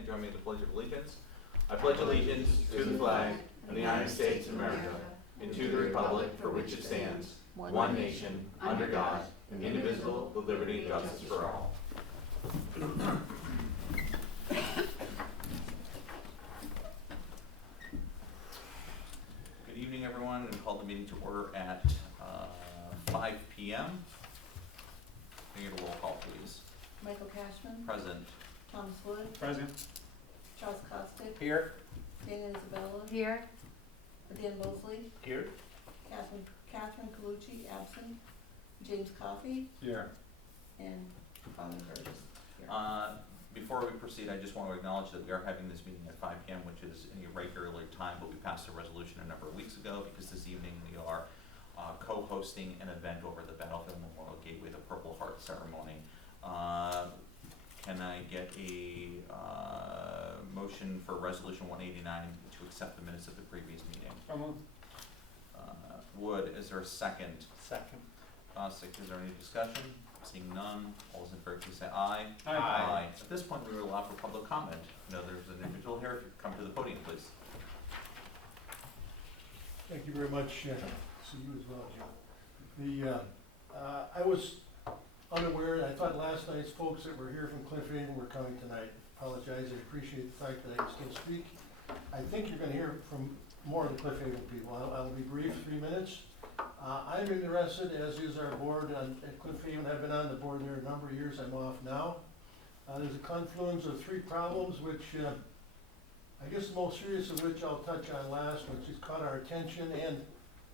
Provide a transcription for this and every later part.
and join me in the Pledge of Allegiance. I pledge allegiance to the flag of the United States of America and to the republic for which it stands, one nation, under God, indivisible, with liberty and justice for all. Good evening, everyone, and call the meeting to order at 5 p.m. Can you get a roll call, please? Michael Cashman. Present. Thomas Wood. Present. Charles Costick. Here. Dana Isabella. Here. Dan Mosley. Here. Catherine Colucci, absent. James Coffey. Here. And Father Burgess. Here. Before we proceed, I just want to acknowledge that we are having this meeting at 5 p.m., which is an irregular time, but we passed a resolution a number of weeks ago because this evening we are co-hosting an event over the Battlefield Memorial Gateway, the Purple Heart Ceremony. Can I get a motion for Resolution 189 to accept the minutes of the previous meeting? So moved. Wood, is there a second? Second. Costick, is there any discussion? Seeing none, all those in favor please say aye. Aye. At this point, we will allow for public comment. I know there's an individual here. If you come to the podium, please. Thank you very much. See you as well, Joe. I was unaware, I thought last night's folks that were here from Cliff Haven were coming tonight. Apologize, I appreciate the fact that I can still speak. I think you're gonna hear from more of the Cliff Haven people. I'll be brief, 3 minutes. I'm interested, as is our board at Cliff Haven. I've been on the board there a number of years. I'm off now. There's a confluence of 3 problems, which I guess the most serious of which I'll touch on last, which has caught our attention and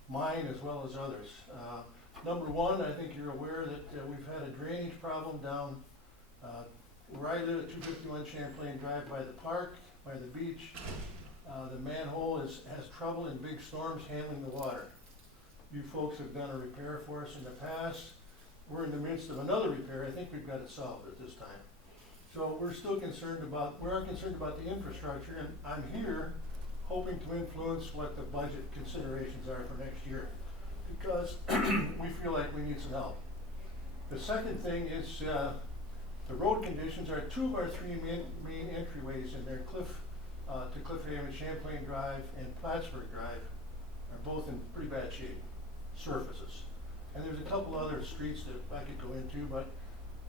mine as well as others. Number 1, I think you're aware that we've had a drainage problem down where I live at 251 Champlain Drive by the park, by the beach. The manhole has trouble in big storms handling the water. You folks have done a repair for us in the past. We're in the midst of another repair. I think we've got it solved at this time. So we are concerned about the infrastructure, and I'm here hoping to influence what the budget considerations are for next year, because we feel like we need some help. The second thing is the road conditions are 2 of our 3 main entryways in there, to Cliff Haven, Champlain Drive and Plattsburgh Drive, are both in pretty bad shape, surfaces. And there's a couple other streets that I could go into, but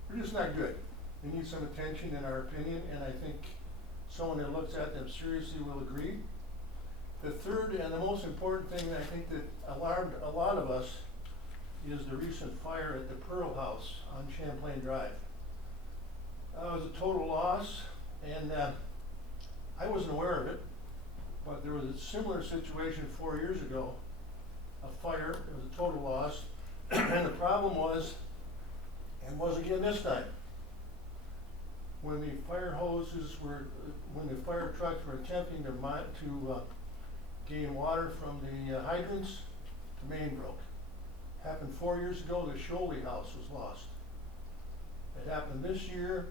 they're just not good. They need some attention in our opinion, and I think someone that looks at them seriously will agree. The third and the most important thing that I think that alarmed a lot of us is the recent fire at the Pearl House on Champlain Drive. It was a total loss, and I wasn't aware of it, but there was a similar situation 4 years ago, a fire. It was a total loss, and the problem was, and was again this time, when the fire trucks were attempting to gain water from the hydrants, the main broke. Happened 4 years ago. The Sholey house was lost. It happened this year.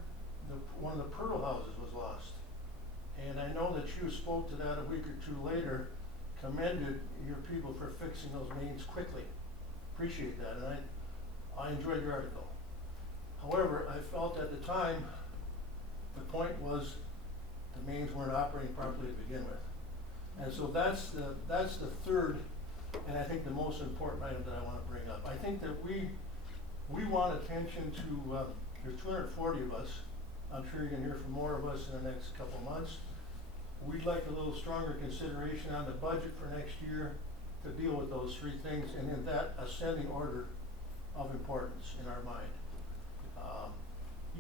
One of the Pearl houses was lost. And I know that you spoke to that a week or 2 later, commended your people for fixing those mains quickly. Appreciate that, and I enjoyed your article. However, I felt at the time the point was the mains weren't operating properly to begin with. And so that's the third, and I think the most important item that I want to bring up. I think that we want attention to, there's 240 of us. I'm sure you're going to hear from more of us in the next couple months. We'd like a little stronger consideration on the budget for next year to deal with those 3 things, and in that ascending order of importance in our mind.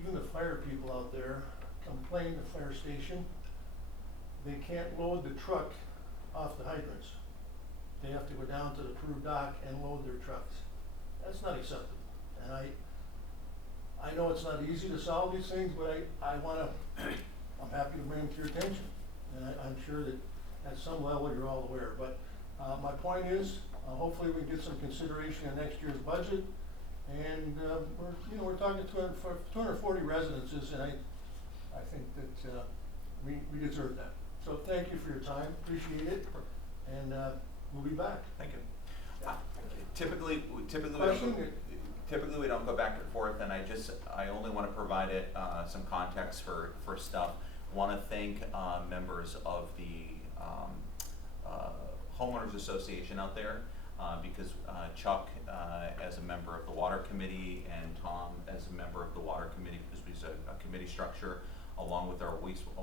Even the fire people out there complain, the fire station, they can't load the truck off the hydrants. They have to go down to the approved dock and load their trucks. That's not acceptable. And I know it's not easy to solve these things, but I'm happy to bring them to your attention. And I'm sure that at some level you're all aware. But my point is, hopefully we get some consideration in next year's budget. And we're talking 240 residences, and I think that we deserve that. So thank you for your time, appreciate it, and we'll be back. Thank you. Typically we don't go back and forth, and I only want to provide it some context for stuff. Want to thank members of the homeowners association out there, because Chuck, as a member of the water committee, and Tom, as a member of the water committee, because we use a committee structure, along with our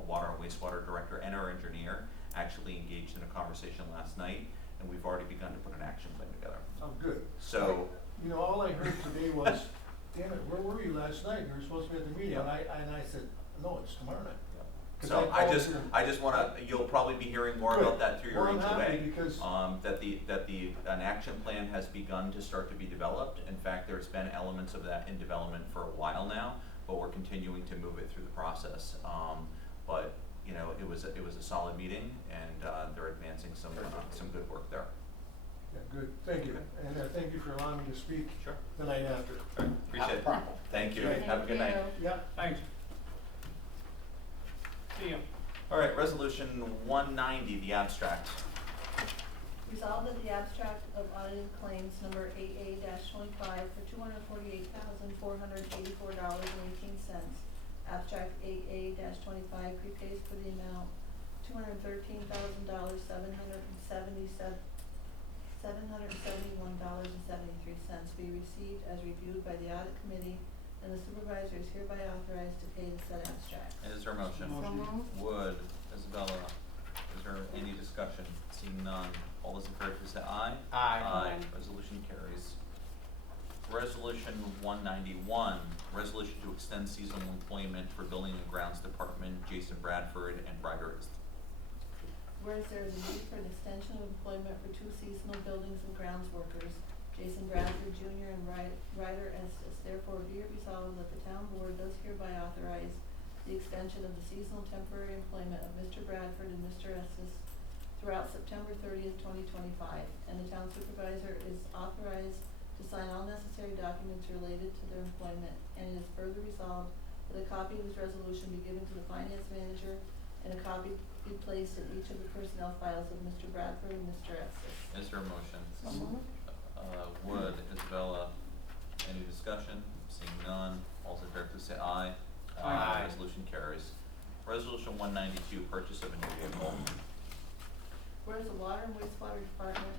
water and wastewater director and our engineer, actually engaged in a conversation last night, and we've already begun to put an action plan together. Oh, good. So, You know, all I heard today was, damn it, where were you last night? You were supposed to be at the meeting, and I said, no, it's tomorrow night. 'Cause so called you. I just wanna, you'll probably be hearing more Good. about that through your Well, I'm happy HOA. because- An action plan has begun to start to be developed. In fact, there's been elements of that in development for a while now, but we're continuing to move it through the process. But, you know, it was a solid meeting, and they're advancing some good work there. Yeah, good, thank you, and thank you for allowing me to speak Sure. the night after. Appreciate it. Thank you. Thank Have a good night. Yeah. Thanks. See ya. All right, resolution 190, the abstract. Resolved that the abstract of audited claims number AA-25 for $248,484.18. Abstract AA-25 prepays for the amount $213,000, $771.73 be received as reviewed by the audit committee, and the supervisor is hereby authorized to pay the said abstract. Is there a motion? Motion. Wood, Isabella, is there any discussion? Seeing none, all those in favor, please say aye. Aye. Resolution carries. Resolution 191, resolution to extend seasonal employment for Building and Grounds Department, Jason Bradford and Ryder. Whereas there is a need for an extension of employment for two seasonal buildings and grounds workers, Jason Bradford Jr. and Ryder Estes. Therefore, be it resolved that the town board does hereby authorize the extension of the seasonal temporary employment of Mr. Bradford and Mr. Estes throughout September 30th, 2025, and the town supervisor is authorized to sign all necessary documents related to their employment, and it is further resolved that a copy of this resolution be given to the finance manager and a copy be placed in each of the personnel files of Mr. Bradford and Mr. Estes. Is there a motion? So moved. Wood, Isabella, any discussion? Seeing none, all those in favor, please say aye. Aye. Resolution carries. Resolution 192, purchase of a new vehicle. Whereas the water and wastewater department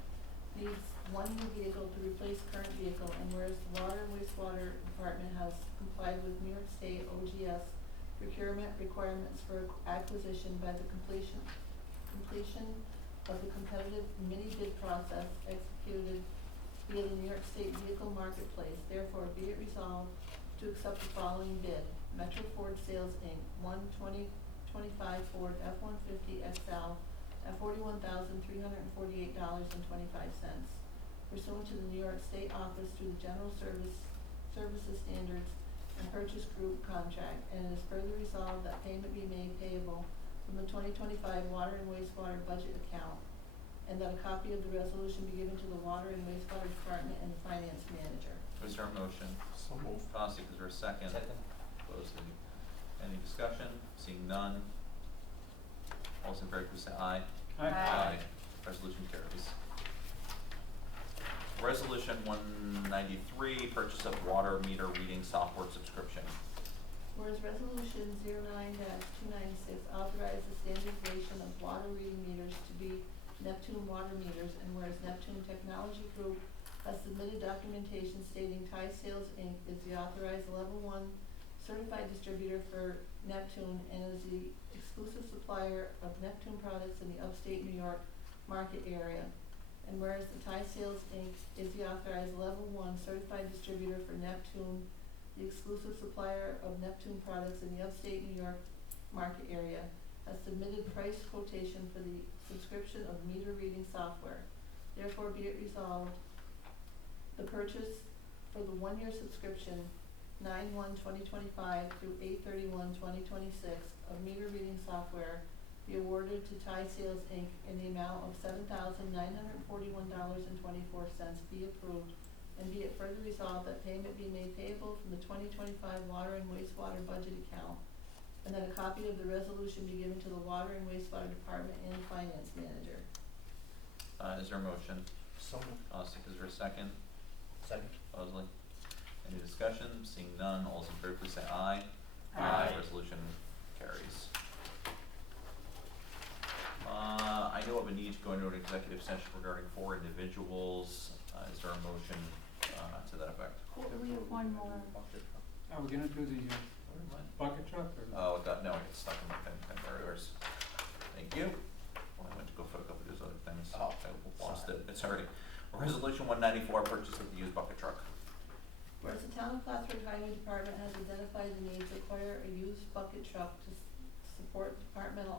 needs one new vehicle to replace current vehicle, and whereas the water and wastewater department has complied with New York State OGS procurement requirements for acquisition by the completion of the competitive mini bid process executed via the New York State Vehicle Marketplace. Therefore, be it resolved to accept the following bid. Metro Ford Sales Inc., 2025 Ford F-150 XL at $41,348.25. Pursuant to the New York State Office through the General Services Standards and Purchase Group contract, and it is further resolved that payment be made payable from the 2025 Water and Wastewater budget account, and that a copy of the resolution be given to the Water and Wastewater Department and the Finance Manager. Is there a motion? So moved. Costick, is there a second? Second. Mosley, any discussion? Seeing none, all those in favor, please say aye. Aye. Resolution carries. Resolution 193, purchase of water meter reading software subscription. Whereas Resolution 09-296 authorizes the standardization of water reading meters to be Neptune water meters, and whereas Neptune Technology Group has submitted documentation stating Thai Sales Inc. is the authorized Level 1 certified distributor for Neptune and is the exclusive supplier of Neptune products in the upstate New York market area. And whereas the Thai Sales Inc. is the authorized Level 1 certified distributor for Neptune, the exclusive supplier of Neptune products in the upstate New York market area, has submitted price quotation for the subscription of meter reading software. Therefore, be it resolved, the purchase for the one-year subscription, 9/1/2025 through 8/31/2026 of meter reading software be awarded to Thai Sales Inc. in the amount of $7,941.24 be approved, and be it further resolved that payment be made payable from the 2025 Water and Wastewater budget account, and that a copy of the resolution be given to the Water and Wastewater Department and Finance Manager. Is there a motion? So moved. Costick, is there a second? Second. Mosley, any discussion? Seeing none, all those in favor, please say aye. Aye. Resolution carries. of a need to go into an executive session regarding 4 individuals. Is there a motion to that effect? We have one more. Are we gonna do the bucket truck or? Oh, no, I get stuck in my pen barriers. Thank you. Well, I went to go hook up with those other things. Oh, I lost it. It's already, Resolution 194, purchase of the used bucket truck. Whereas the town of Plattsburgh Highway Department has identified the need to acquire a used bucket truck to support departmental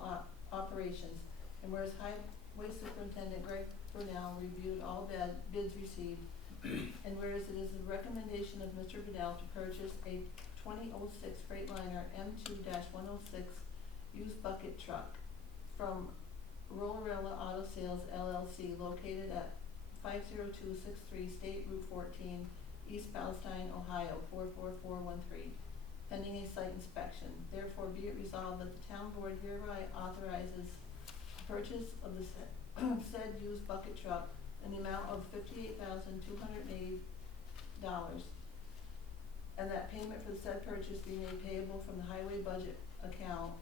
operations, and whereas Highway Superintendent Greg Brunel reviewed all bids received, and whereas it is the recommendation of Mr. Brunel to purchase a 2006 Freightliner M2-106 used bucket truck from Rollerella Auto Sales LLC located at 50263 State Route 14, East Palestine, Ohio, 44413, pending a site inspection. Therefore, be it resolved that the town board hereby authorizes the purchase of the said used bucket truck in the amount of $58,280, and that payment for the said purchase be made payable from the highway budget account.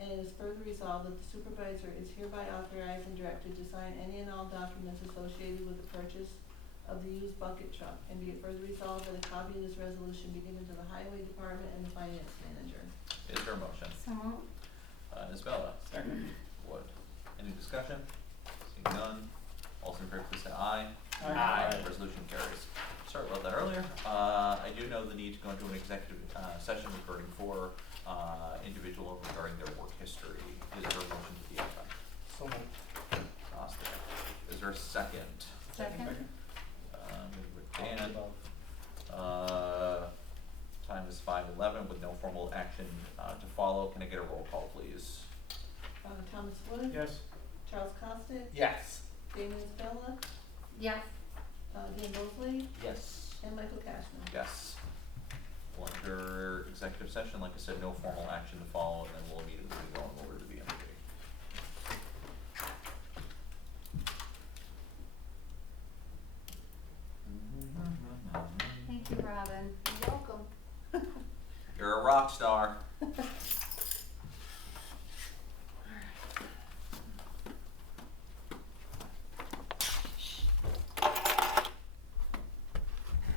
And it is further resolved that the supervisor is hereby authorized and directed to sign any and all documents associated with the purchase of the used bucket truck, and be it further resolved that a copy of this resolution be given to the highway department and the finance manager. Is there a motion? So moved. Isabella? Second. Wood. Any discussion? Seeing none. All in favor, please say aye. Aye. Resolution carries. Sorry about that earlier. I do know the need to go into an executive session regarding 4 individuals regarding their work history. Is there a motion to the effect? So moved. Fantastic. Is there a second? Second. Moved with Dan. Time is 5:11 with no formal action to follow. Can I get a roll call, please? Thomas Wood. Yes. Charles Costick. Yes. Damian Spella. Yes. Dan Mosley. Yes. And Michael Cashman. Yes. We'll enter executive session. Like I said, no formal action to follow, and then we'll immediately be going over to the MD. Thank you, Robin. You're welcome. You're a rock star.